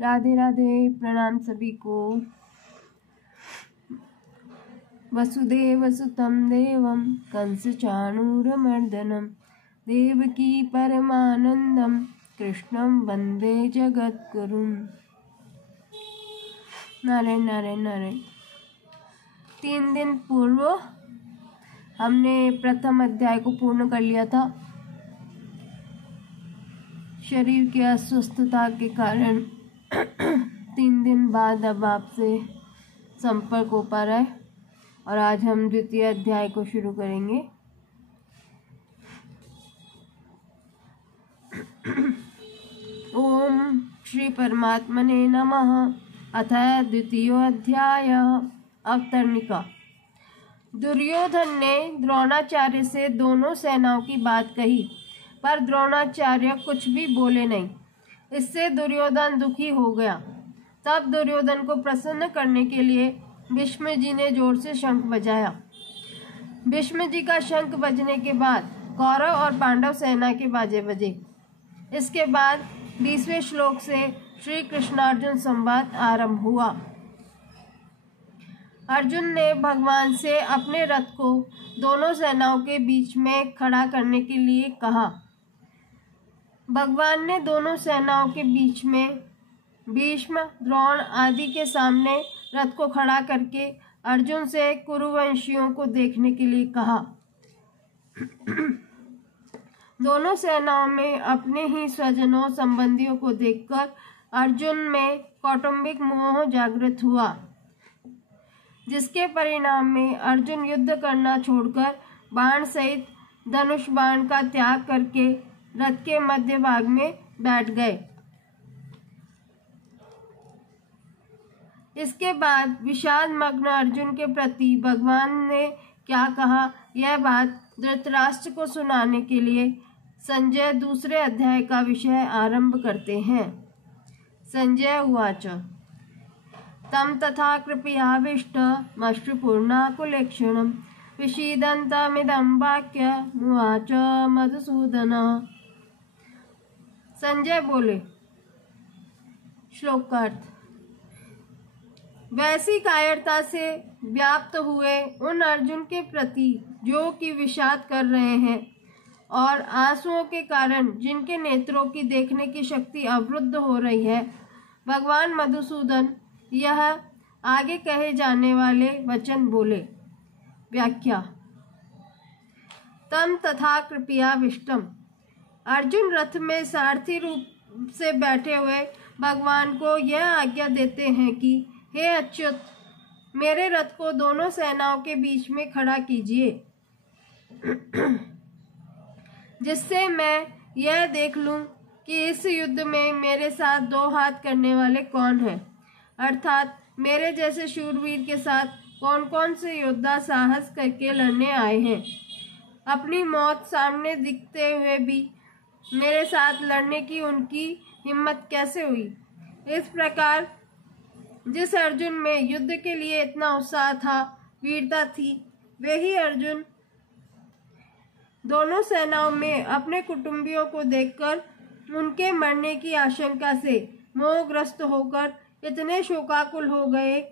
राधे राधे। प्रणाम सभी को। वसुदेवसुतं देवं कंसचाणूरमर्दनं देवकी परमानंदं कृष्णं वंदे जगद्गुरुं। नारायण नारायण नारायण। 3 दिन पूर्व हमने प्रथम अध्याय को पूर्ण कर लिया था। शरीर की अस्वस्थता के कारण 3 दिन बाद अब आपसे संपर्क हो पा रहा है और आज हम द्वितीय अध्याय को शुरू करेंगे। ओम श्री परमात्मने नमः। अथ द्वितीयोऽध्याय। अवतरणिका। दुर्योधन ने द्रोणाचार्य से दोनों सेनाओं की बात कही, पर द्रोणाचार्य कुछ भी बोले नहीं। इससे दुर्योधन दुखी हो गया। तब दुर्योधन को प्रसन्न करने के लिए भीष्म जी ने जोर से शंख बजाया। भीष्म जी का शंख बजने के बाद कौरव और पांडव सेना के बाजे बजे। इसके बाद 20वें श्लोक से श्री कृष्णार्जुन संवाद आरंभ हुआ। अर्जुन ने भगवान से अपने रथ को दोनों सेनाओं के बीच में खड़ा करने के लिए कहा। भगवान ने दोनों सेनाओं के बीच में भीष्म, द्रोण आदि के सामने रथ को खड़ा करके अर्जुन से कुरुवंशियों को देखने के लिए कहा। दोनों सेनाओं में अपने ही स्वजनों संबंधियों को देखकर अर्जुन में कौटुंबिक मोह जागृत हुआ, जिसके परिणाम में अर्जुन युद्ध करना छोड़कर बाण सहित धनुष बाण का त्याग करके रथ के मध्य भाग में बैठ गए। इसके बाद विषाद मग्न अर्जुन के प्रति भगवान ने क्या कहा, यह बात धृतराष्ट्र को सुनाने के लिए संजय दूसरे अध्याय का विषय आरंभ करते हैं। संजय उवाच। तम तथा कृपयाविष्टमश्रुपूर्णाकुलेक्षणं विषीदन्तमिदं वाक्यमुवाच मधुसूदनः। संजय बोले। श्लोक का अर्थ। वैसी कायरता से व्याप्त हुए उन अर्जुन के प्रति जो कि विषाद कर रहे हैं और आंसुओं के कारण जिनके नेत्रों की देखने की शक्ति अवरुद्ध हो रही है, भगवान मधुसूदन यह आगे कहे जाने वाले वचन बोले। व्याख्या। तम तथा कृपयाविष्टम। अर्जुन रथ में सारथी रूप से बैठे हुए भगवान को यह आज्ञा देते हैं कि हे अच्युत, मेरे रथ को दोनों सेनाओं के बीच में खड़ा कीजिए, जिससे मैं यह देख लूं कि इस युद्ध में मेरे साथ 2 हाथ करने वाले कौन हैं, अर्थात मेरे जैसे शूरवीर के साथ कौन कौन से योद्धा साहस करके लड़ने आए हैं। अपनी मौत सामने दिखते हुए भी मेरे साथ लड़ने की उनकी हिम्मत कैसे हुई। इस प्रकार जिस अर्जुन में युद्ध के लिए इतना उत्साह था, वीरता थी, वही अर्जुन दोनों सेनाओं में अपने कुटुंबियों को देखकर उनके मरने की आशंका से मोहग्रस्त होकर इतने शोकाकुल हो गए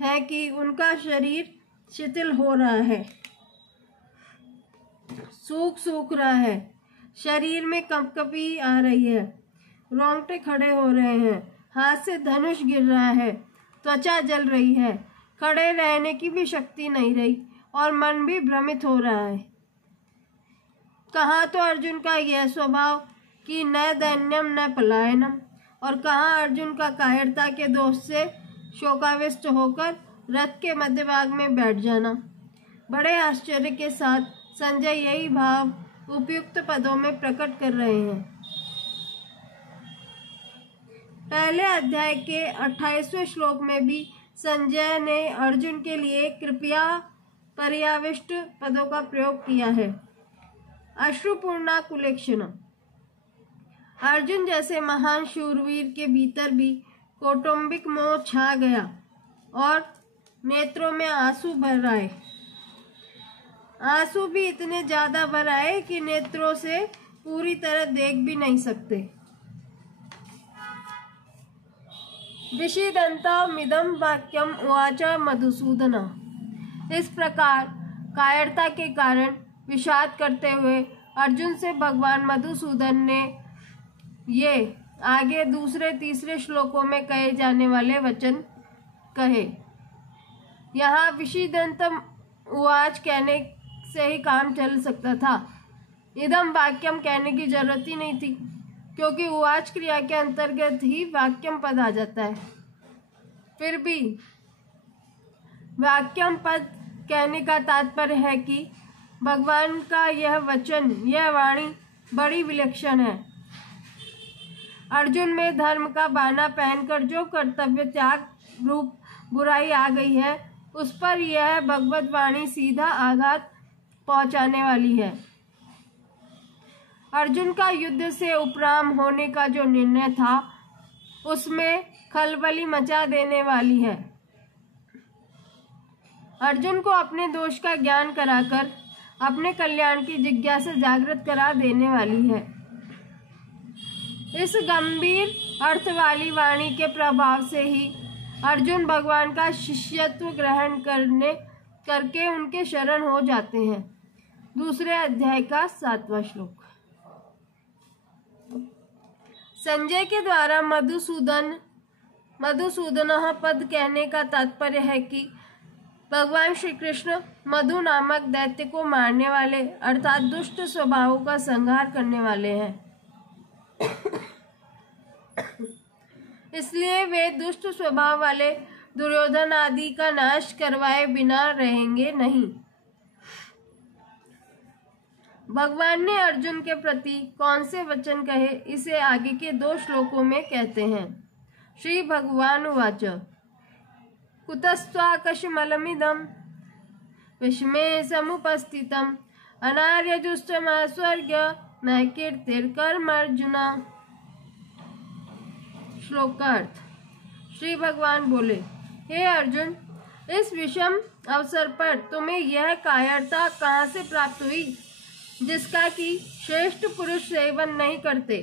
हैं कि उनका शरीर शिथिल हो रहा है, सूख रहा है, शरीर में कंपकपी आ रही है, रोंगटे खड़े हो रहे हैं, हाथ से धनुष गिर रहा है, त्वचा जल रही है, खड़े रहने की भी शक्ति नहीं रही और मन भी भ्रमित हो रहा है। कहाँ तो अर्जुन का यह स्वभाव कि न दैन्यम न पलायनम, और कहाँ अर्जुन का कायरता के दोष से शोकाविष्ट होकर रथ के मध्य भाग में बैठ जाना। बड़े आश्चर्य के साथ संजय यही भाव उपयुक्त पदों में प्रकट कर रहे हैं। पहले अध्याय के 28वें श्लोक में भी संजय ने अर्जुन के लिए कृपया पर्याविष्ट पदों का प्रयोग किया है। अश्रुपूर्णा कुलेक्षण। अर्जुन जैसे महान शूरवीर के भीतर भी कौटुंबिक मोह छा गया और नेत्रों में आंसू भर आए। आंसू भी इतने ज्यादा भर आए कि नेत्रों से पूरी तरह देख भी नहीं सकते। विषीदन्तमिदं वाक्यम उवाच मधुसूदन। इस प्रकार कायरता के कारण विषाद करते हुए अर्जुन से भगवान मधुसूदन ने ये आगे दूसरे तीसरे श्लोकों में कहे जाने वाले वचन कहे। यहाँ विषीदन्तम उवाच कहने से ही काम चल सकता था, इदम वाक्यम कहने की जरूरत ही नहीं थी, क्योंकि उवाच क्रिया के अंतर्गत ही वाक्यम पद आ जाता है। फिर भी वाक्यम पद कहने का तात्पर्य है कि भगवान का यह वचन, यह वाणी बड़ी विलक्षण है। अर्जुन में धर्म का बाना पहनकर जो कर्तव्य त्याग रूप बुराई आ गई है, उस पर यह भगवत वाणी सीधा आघात पहुंचाने वाली है। अर्जुन का युद्ध से उपराम होने का जो निर्णय था, उसमें खलबली मचा देने वाली है। अर्जुन को अपने दोष का ज्ञान कराकर अपने कल्याण की जिज्ञासा जागृत करा देने वाली है। इस गंभीर अर्थ वाली वाणी के प्रभाव से ही अर्जुन भगवान का शिष्यत्व ग्रहण करके उनके शरण हो जाते हैं। दूसरे अध्याय का 7वां श्लोक। संजय के द्वारा मधुसूदन पद कहने का तात्पर्य है कि भगवान श्री कृष्ण मधु नामक दैत्य को मारने वाले अर्थात दुष्ट स्वभावों का संहार करने वाले हैं। इसलिए वे दुष्ट स्वभाव वाले दुर्योधन आदि का नाश करवाए बिना रहेंगे नहीं। भगवान ने अर्जुन के प्रति कौन से वचन कहे, इसे आगे के 2 श्लोकों में कहते हैं। श्री भगवान उवाच कुतस्त्वाकशमलमिदं विषमे समुपस्थितम् अनार्यजुष्टमास्वर्ग्य न कीर्तिर्कर्मर्जुन। श्लोक का अर्थ। श्री भगवान बोले, हे अर्जुन, इस विषम अवसर पर तुम्हें यह कायरता कहाँ से प्राप्त हुई, जिसका कि श्रेष्ठ पुरुष सेवन नहीं करते,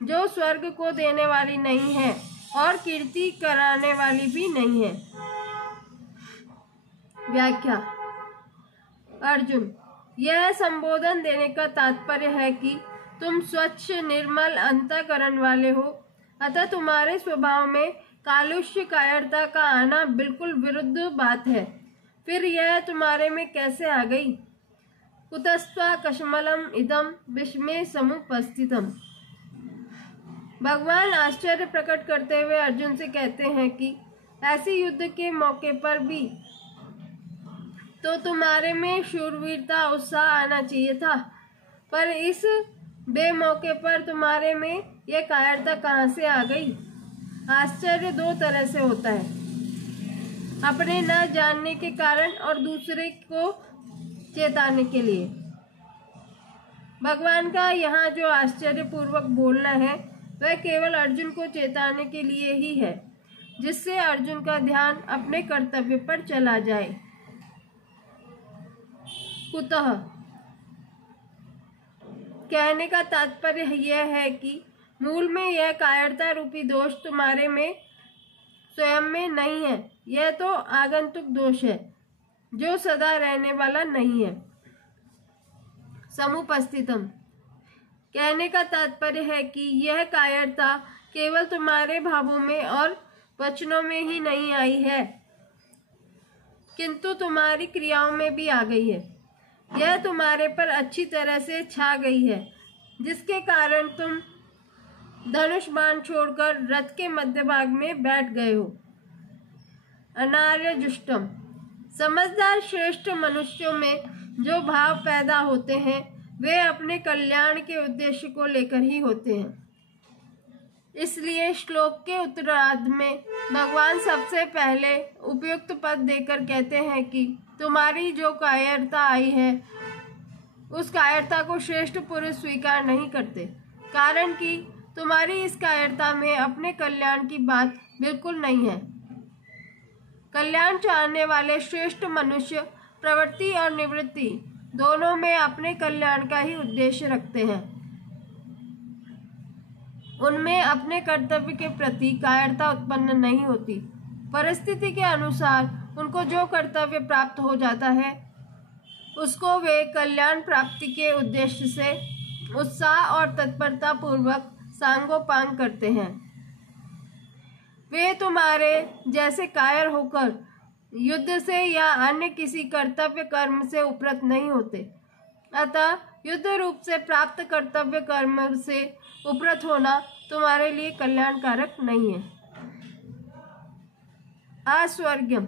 जो स्वर्ग को देने वाली नहीं है और कीर्ति कराने वाली भी नहीं है। व्याख्या। अर्जुन, यह संबोधन देने का तात्पर्य है कि तुम स्वच्छ निर्मल अंतःकरण वाले हो, अतः तुम्हारे स्वभाव में कालुष्य कायरता का आना बिल्कुल विरुद्ध बात है। फिर यह तुम्हारे में कैसे आ गई? कुतस्त्वा कशमलम इदम विषमे समुपस्थितम। भगवान आश्चर्य प्रकट करते हुए अर्जुन से कहते हैं कि ऐसे युद्ध के मौके पर भी तो तुम्हारे में शूरवीरता उत्साह आना चाहिए था, पर इस बेमौके पर तुम्हारे में यह कायरता कहाँ से आ गई? आश्चर्य 2 तरह से होता है, अपने न जानने के कारण और दूसरे को चेताने के लिए। भगवान का यहाँ जो आश्चर्य पूर्वक बोलना है, वह केवल अर्जुन को चेताने के लिए ही है, जिससे अर्जुन का ध्यान अपने कर्तव्य पर चला जाए। कुतः कहने का तात्पर्य यह है कि मूल में यह कायरता रूपी दोष तुम्हारे में स्वयं में नहीं है, यह तो आगंतुक दोष है जो सदा रहने वाला नहीं है। समुपस्थितम कहने का तात्पर्य है कि यह कायरता केवल तुम्हारे भावों में और वचनों में ही नहीं आई है, किंतु तुम्हारी क्रियाओं में भी आ गई है। यह तुम्हारे पर अच्छी तरह से छा गई है, जिसके कारण तुम धनुष बाण छोड़कर रथ के मध्य भाग में बैठ गए हो। अनार्य जुष्टम समझदार श्रेष्ठ मनुष्यों में जो भाव पैदा होते हैं, वे अपने कल्याण के उद्देश्य को लेकर ही होते हैं। इसलिए श्लोक के उत्तरार्ध में भगवान सबसे पहले उपयुक्त पद देकर कहते हैं कि तुम्हारी जो कायरता आई है, उस कायरता को श्रेष्ठ पुरुष स्वीकार नहीं करते, कारण कि तुम्हारी इस कायरता में अपने कल्याण की बात बिल्कुल नहीं है। कल्याण चाहने वाले श्रेष्ठ मनुष्य प्रवृत्ति और निवृत्ति दोनों में अपने कल्याण का ही उद्देश्य रखते हैं। उनमें अपने कर्तव्य के प्रति कायरता उत्पन्न नहीं होती। परिस्थिति के अनुसार उनको जो कर्तव्य प्राप्त हो जाता है उसको वे कल्याण प्राप्ति के उद्देश्य से उत्साह और तत्परता पूर्वक सांगोपांग करते हैं। वे तुम्हारे जैसे कायर होकर युद्ध से या अन्य किसी कर्तव्य कर्म से उपरत नहीं होते। अतः युद्ध रूप से प्राप्त कर्तव्य कर्म से उपरत होना तुम्हारे लिए कल्याणकारक नहीं है। अस्वर्ग्यम,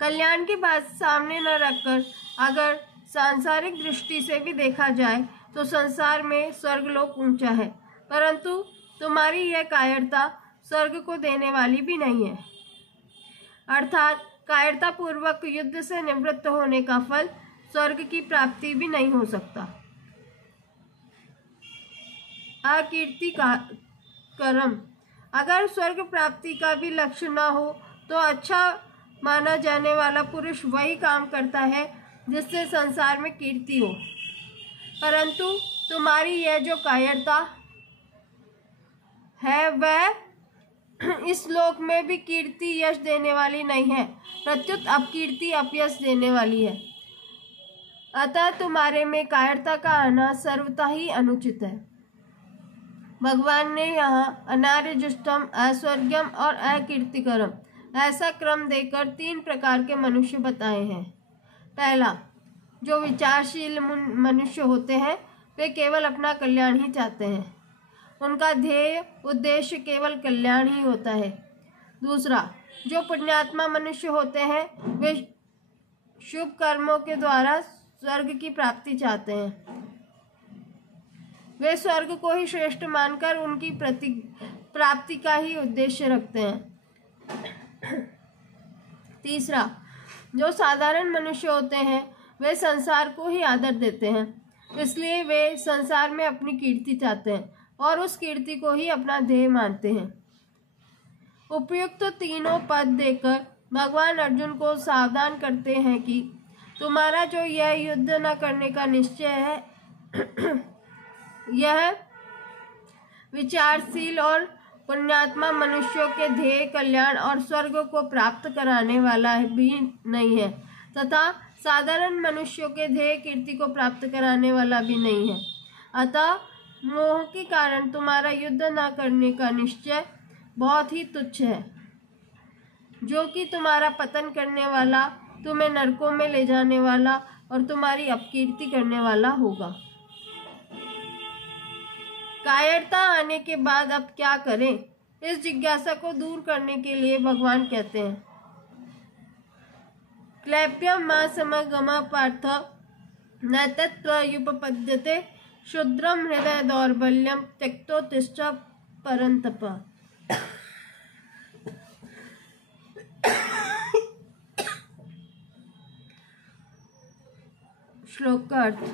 कल्याण की बात सामने न रखकर अगर सांसारिक दृष्टि से भी देखा जाए तो संसार में स्वर्गलोक ऊंचा है, परंतु तुम्हारी यह कायरता स्वर्ग को देने वाली भी नहीं है। अर्थात कायरता पूर्वक युद्ध से निवृत्त होने का फल स्वर्ग की प्राप्ति भी नहीं हो सकता। अकीर्ति का कर्म, अगर स्वर्ग प्राप्ति का भी लक्ष्य न हो तो अच्छा माना जाने वाला पुरुष वही काम करता है जिससे संसार में कीर्ति हो, परंतु तुम्हारी यह जो कायरता है वह इस लोक में भी कीर्ति यश देने वाली नहीं है, प्रत्युत अपकीर्ति अपयश देने वाली है। अतः तुम्हारे में कायरता का आना सर्वथा ही अनुचित है। भगवान ने यहाँ अनार्यजुष्टम, अस्वर्ग्यम और अकीर्तिकरम ऐसा क्रम देकर 3 प्रकार के मनुष्य बताए हैं। पहला, जो विचारशील मनुष्य होते हैं वे केवल अपना कल्याण ही चाहते हैं, उनका ध्येय उद्देश्य केवल कल्याण ही होता है। दूसरा, जो पुण्यात्मा मनुष्य होते हैं वे शुभ कर्मों के द्वारा स्वर्ग की प्राप्ति चाहते हैं, वे स्वर्ग को ही श्रेष्ठ मानकर उनकी प्राप्ति का ही उद्देश्य रखते हैं। तीसरा, जो साधारण मनुष्य होते हैं वे संसार को ही आदर देते हैं, इसलिए वे संसार में अपनी कीर्ति चाहते हैं और उस कीर्ति को ही अपना ध्येय मानते हैं। उपयुक्त तीनों पद देकर भगवान अर्जुन को सावधान करते हैं कि तुम्हारा जो यह युद्ध न करने का निश्चय है यह विचारशील और पुण्यात्मा मनुष्यों के ध्येय कल्याण और स्वर्ग को प्राप्त कराने वाला भी नहीं है, तथा साधारण मनुष्यों के ध्येय कीर्ति को प्राप्त कराने वाला भी नहीं है। अतः मोह के कारण तुम्हारा युद्ध न करने का निश्चय बहुत ही तुच्छ है, जो कि तुम्हारा पतन करने वाला, तुम्हें नरकों में ले जाने वाला और तुम्हारी अपकीर्ति करने वाला होगा। कायरता आने के बाद अब क्या करें, इस जिज्ञासा को दूर करने के लिए भगवान कहते हैं, क्लैप्यम मा समगमा पार्थ न तत्त्वयुपपद्यते शुद्रम हृदय दौर्बल्यम त्यक्तोत्तिष्ठ परंतप। श्लोक का अर्थ,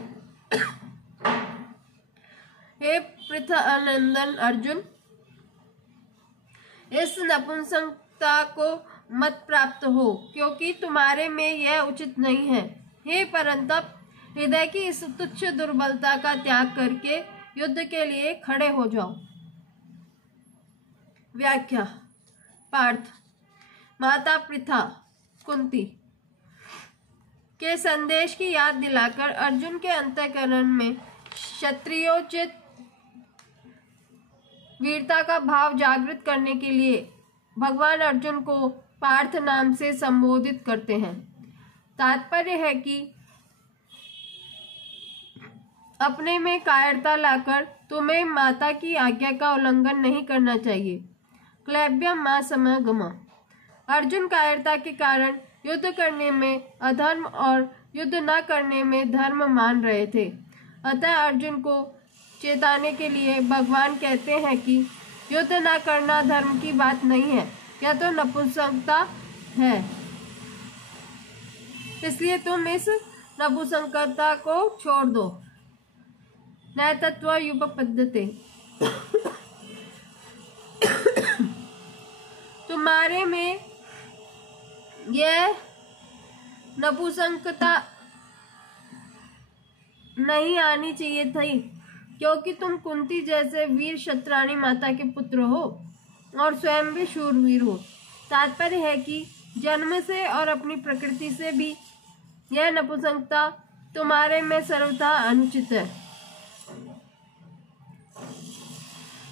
हे पृथानंदन अर्जुन, इस नपुंसकता को मत प्राप्त हो, क्योंकि तुम्हारे में यह उचित नहीं है। हे परंतप, हृदय की इस तुच्छ दुर्बलता का त्याग करके युद्ध के लिए खड़े हो जाओ। व्याख्या। पार्थ, माता पृथा कुंती के संदेश की याद दिलाकर अर्जुन के अंतःकरण में क्षत्रियोचित वीरता का भाव जागृत करने के लिए भगवान अर्जुन को पार्थ नाम से संबोधित करते हैं। तात्पर्य है कि अपने में कायरता लाकर तुम्हें माता की आज्ञा का उल्लंघन नहीं करना चाहिए। क्लैब्यम मा समगमा, अर्जुन कायरता के कारण युद्ध करने में अधर्म और युद्ध न करने में धर्म मान रहे थे। अतः अर्जुन को चेताने के लिए भगवान कहते हैं कि युद्ध न करना धर्म की बात नहीं है, यह तो नपुंसकता है। इसलिए तुम इस नपुंसकता को छोड़ दो। न तत्त्वयुपपद्यते, तुम्हारे में यह नपुंसकता नहीं आनी चाहिए थी, क्योंकि तुम कुंती जैसे वीर क्षत्राणी माता के पुत्र हो और स्वयं भी शूरवीर हो। तात्पर्य है कि जन्म से और अपनी प्रकृति से भी यह नपुंसकता तुम्हारे में सर्वथा अनुचित है।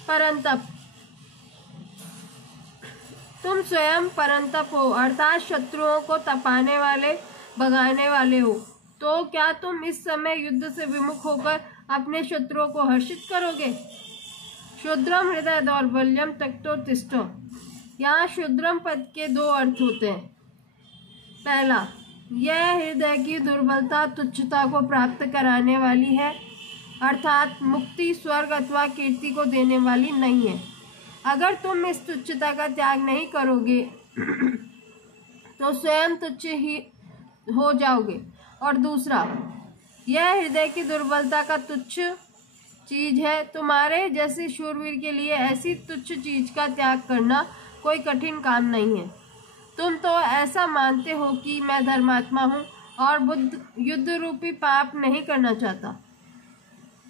परंतप, तुम स्वयं परंतप हो, अर्थात शत्रुओं को तपाने वाले, भगाने वाले हो। तो क्या तुम इस समय युद्ध से विमुख होकर अपने शत्रुओं को हर्षित करोगे? शूद्रम हृदय दौर्बल्यम तक्तो तिष्ठो। यहाँ शूद्रम पद के दो अर्थ होते हैं। पहला, यह हृदय की दुर्बलता तुच्छता को प्राप्त कराने वाली है, अर्थात मुक्ति, स्वर्ग अथवा कीर्ति को देने वाली नहीं है। अगर तुम इस तुच्छता का त्याग नहीं करोगे तो स्वयं तुच्छ ही हो जाओगे। और दूसरा, यह हृदय की दुर्बलता का तुच्छ चीज है। तुम्हारे जैसे शूरवीर के लिए ऐसी तुच्छ चीज का त्याग करना कोई कठिन काम नहीं है। तुम तो ऐसा मानते हो कि मैं धर्मात्मा हूँ और बुद्ध युद्ध रूपी पाप नहीं करना चाहता।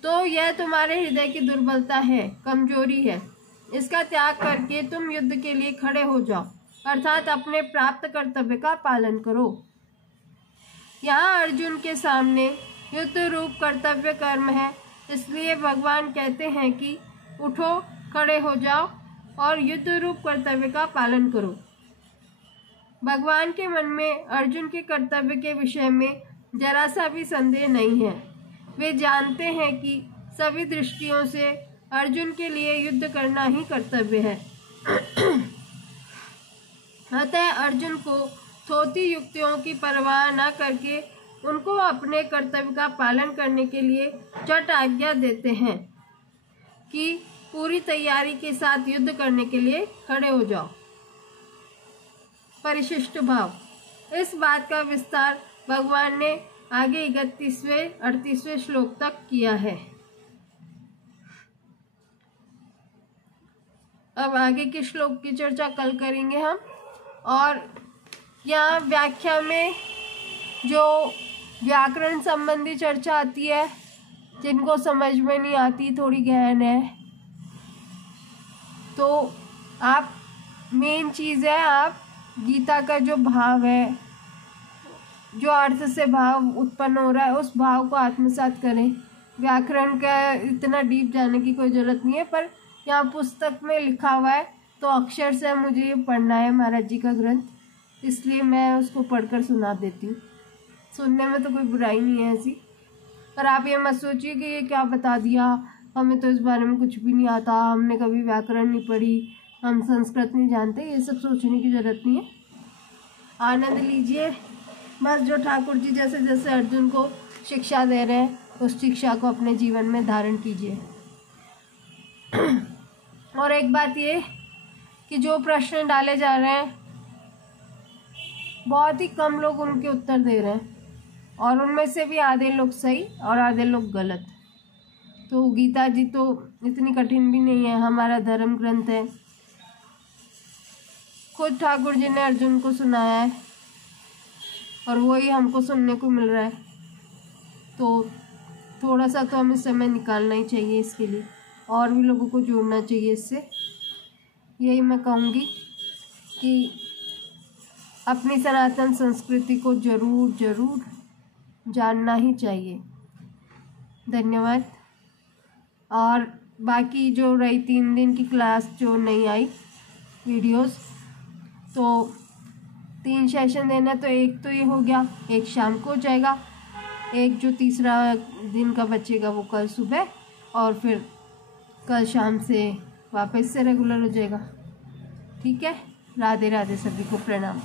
तो यह तुम्हारे हृदय की दुर्बलता है, कमजोरी है। इसका त्याग करके तुम युद्ध के लिए खड़े हो जाओ, अर्थात अपने प्राप्त कर्तव्य का पालन करो। यहाँ अर्जुन के सामने युद्ध रूप कर्तव्य कर्म है, इसलिए भगवान कहते हैं कि उठो, खड़े हो जाओ और युद्ध रूप कर्तव्य का पालन करो। भगवान के मन में अर्जुन के कर्तव्य के विषय में जरा सा भी संदेह नहीं है। वे जानते हैं कि सभी दृष्टियों से अर्जुन के लिए युद्ध करना ही कर्तव्य है। अतः अर्जुन को थोथी युक्तियों की परवाह न करके उनको अपने कर्तव्य का पालन करने के लिए चट आज्ञा देते हैं कि पूरी तैयारी के साथ युद्ध करने के लिए खड़े हो जाओ। परिशिष्ट भाव, इस बात का विस्तार भगवान ने आगे 31वें-38वें श्लोक तक किया है। अब आगे के श्लोक की चर्चा कल करेंगे हम। और यहाँ व्याख्या में जो व्याकरण संबंधी चर्चा आती है, जिनको समझ में नहीं आती, थोड़ी गहन है, तो आप मेन चीज़ है, आप गीता का जो भाव है, जो अर्थ से भाव उत्पन्न हो रहा है, उस भाव को आत्मसात करें। व्याकरण का इतना डीप जाने की कोई ज़रूरत नहीं है, पर यहाँ पुस्तक में लिखा हुआ है तो अक्षर से मुझे ये पढ़ना है महाराज जी का ग्रंथ, इसलिए मैं उसको पढ़कर सुना देती हूँ। सुनने में तो कोई बुराई नहीं है ऐसी, पर आप ये मत सोचिए कि ये क्या बता दिया, हमें तो इस बारे में कुछ भी नहीं आता, हमने कभी व्याकरण नहीं पढ़ी, हम संस्कृत नहीं जानते, ये सब सोचने की ज़रूरत नहीं है। आनंद लीजिए बस, जो ठाकुर जी जैसे जैसे अर्जुन को शिक्षा दे रहे हैं उस शिक्षा को अपने जीवन में धारण कीजिए। और एक बात ये कि जो प्रश्न डाले जा रहे हैं बहुत ही कम लोग उनके उत्तर दे रहे हैं, और उनमें से भी आधे लोग सही और आधे लोग गलत। तो गीता जी तो इतनी कठिन भी नहीं है, हमारा धर्म ग्रंथ है, खुद ठाकुर जी ने अर्जुन को सुनाया है और वही हमको सुनने को मिल रहा है। तो थोड़ा सा तो हमें समय निकालना ही चाहिए इसके लिए, और भी लोगों को जोड़ना चाहिए इससे। यही मैं कहूँगी कि अपनी सनातन संस्कृति को ज़रूर ज़रूर जानना ही चाहिए। धन्यवाद। और बाकी जो रही 3 दिन की क्लास जो नहीं आई वीडियोस, तो 3 सेशन देना, तो एक तो ये हो गया, एक शाम को हो जाएगा, एक जो तीसरा दिन का बचेगा वो कल सुबह, और फिर कल शाम से वापस से रेगुलर हो जाएगा। ठीक है, राधे राधे, सभी को प्रणाम।